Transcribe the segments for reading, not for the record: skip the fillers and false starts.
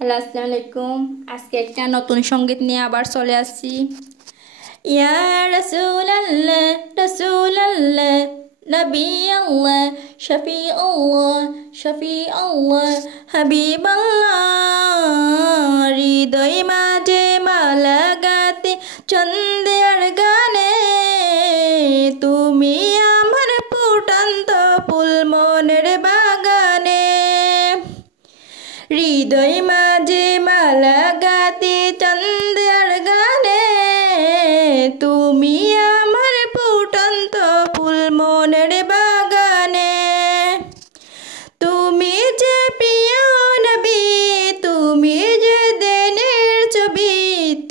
Hello আসসালামু আলাইকুম। আজকে একটা নতুন সঙ্গীত নিয়ে আবার চলে আসছি। ইয়া রাসূলুল্লাহ রাসূলুল্লাহ নবী আল্লাহ শফি আল্লাহ শফি আল্লাহ হাবিবাল্লাহ, হৃদয় মাঝে মালা গাতে চন্দের গানে, তুমি আমার ফুটন্ত ফুল মনের বাগানে। হৃদয় মাঝে মালা গাতে চন্দের গানে, তুমি আমার ফুটন্ত ফুল মনের বাগানে। তুমি যে প্রিয় নবী, তুমি যে দিনের ছবি,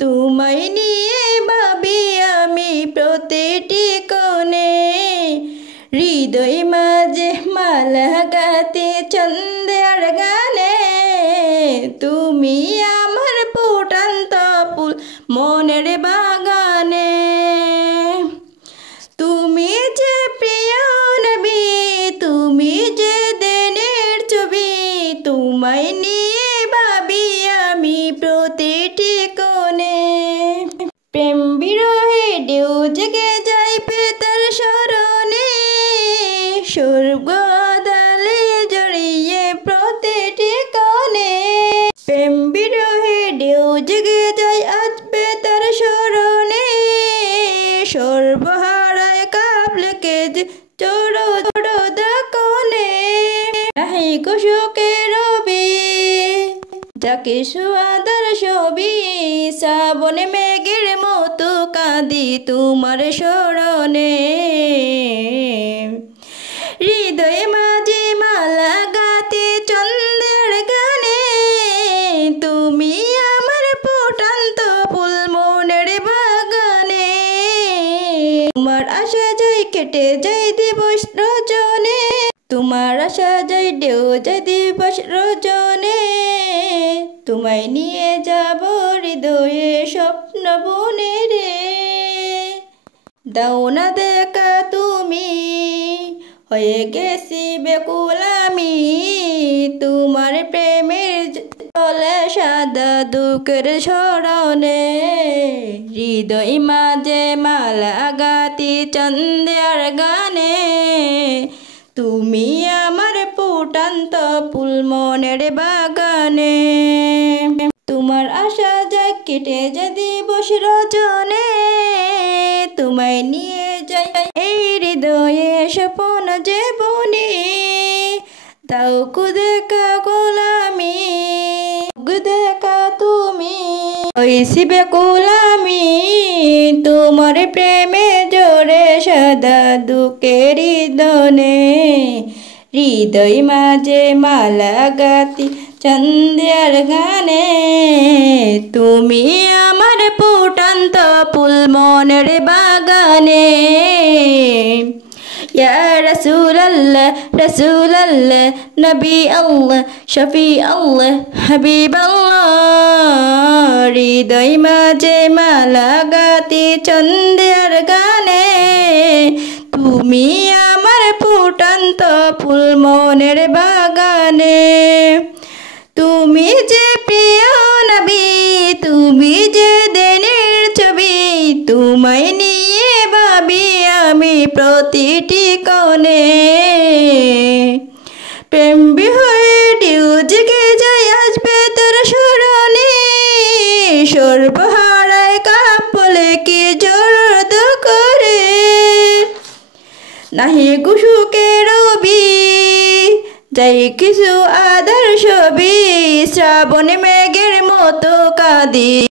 তোমায় নিয়ে ভাবি আমি প্রতিটি কোণে। হৃদয় মাঝে মালা গাতে চন্দের গানে, তুমি আমার ফুটন্ত ফুল মনের বাগানে। তুমি যে প্রিয় নবী, তুমি যে দিনের ছবি, তোমায় নিয়ে ভাবি আমি প্রতিটি কোণে। প্রেম বিরহে ঢেউ জেগে যাই পেতার স্মরণে, স্বর্গ আদালে জড়িয়ে প্রতিটি কোণে। প্রেম বিরহে ঢেউ জেগে যাই আজ পেতার স্মরণে, সর্বহারায় কাবলে কেজে চড়ো চড়ো দোকনে। নাহি কুশুকে রবি যাকে সুয়াদার ছবি, শ্রাবণে মেঘের মতো কাঁদি তোমার স্মরণে। হৃদয়ে মাঝে মালা গাতে চন্দের গানে, তুমি আমার ফুটন্ত ফুল মনের বাগানে। তোমার আশা যাই কেটে যাই দিবস রজনে, তোমার আশা যাই ঢেউ যাই দিবস রজনে। তোমায় নিয়ে যাব হৃদয়ে স্বপ্ন বনে রে, দাও না দেখা তুমি হয়ে গেছি বেকুল আমি। তোমার প্রেমের জলে সাদা দুঃখের স্মরণে, হৃদয় মাঝে মালা গাতি চন্দের গানে, তুমি আমার ফুটন্ত ফুল মনের বাগানে। তোমার আশা যায় কেটে যায় দিবস রজনে, তোমায় নিয়ে যাই এই হৃদয়ে স্বপ্ন যে বনে। দাও দেখা গোলামি দেখা তুমি হইছি বেকুল আমি, তোমার প্রেমে জোরে সদা দুঃখের দনে। হৃদয় মাঝে মালা গাতি চন্দের গানে, তুমি আমার ফুটন্ত ফুল মনের বাগানে। ইয়া রাসূলুল্লাহ রাসূলুল্লাহ নবী আল্লাহ শফি আল্লাহ হাবিবাল্লাহ, হৃদয় মাঝে মালা গাতি চন্দের গানে, তুমি আমার ফুটন্ত ফুল মনের বাগানে। তুমি যে প্রিয় নবী, তুমি যে দিনের ছবি, তোমায় নিয়ে ভাবি আমি প্রতিটি কোণে। প্রেম বিহয়ে ঢেউ জেগে যাই আসবে তোর স্মরণে, সর্বহারায় কাপলে কি জড় করে। নাহি কুশুকে রবি যাই কিছু আদার ছবি, শ্রাবণে মেঘের মতো কাঁদি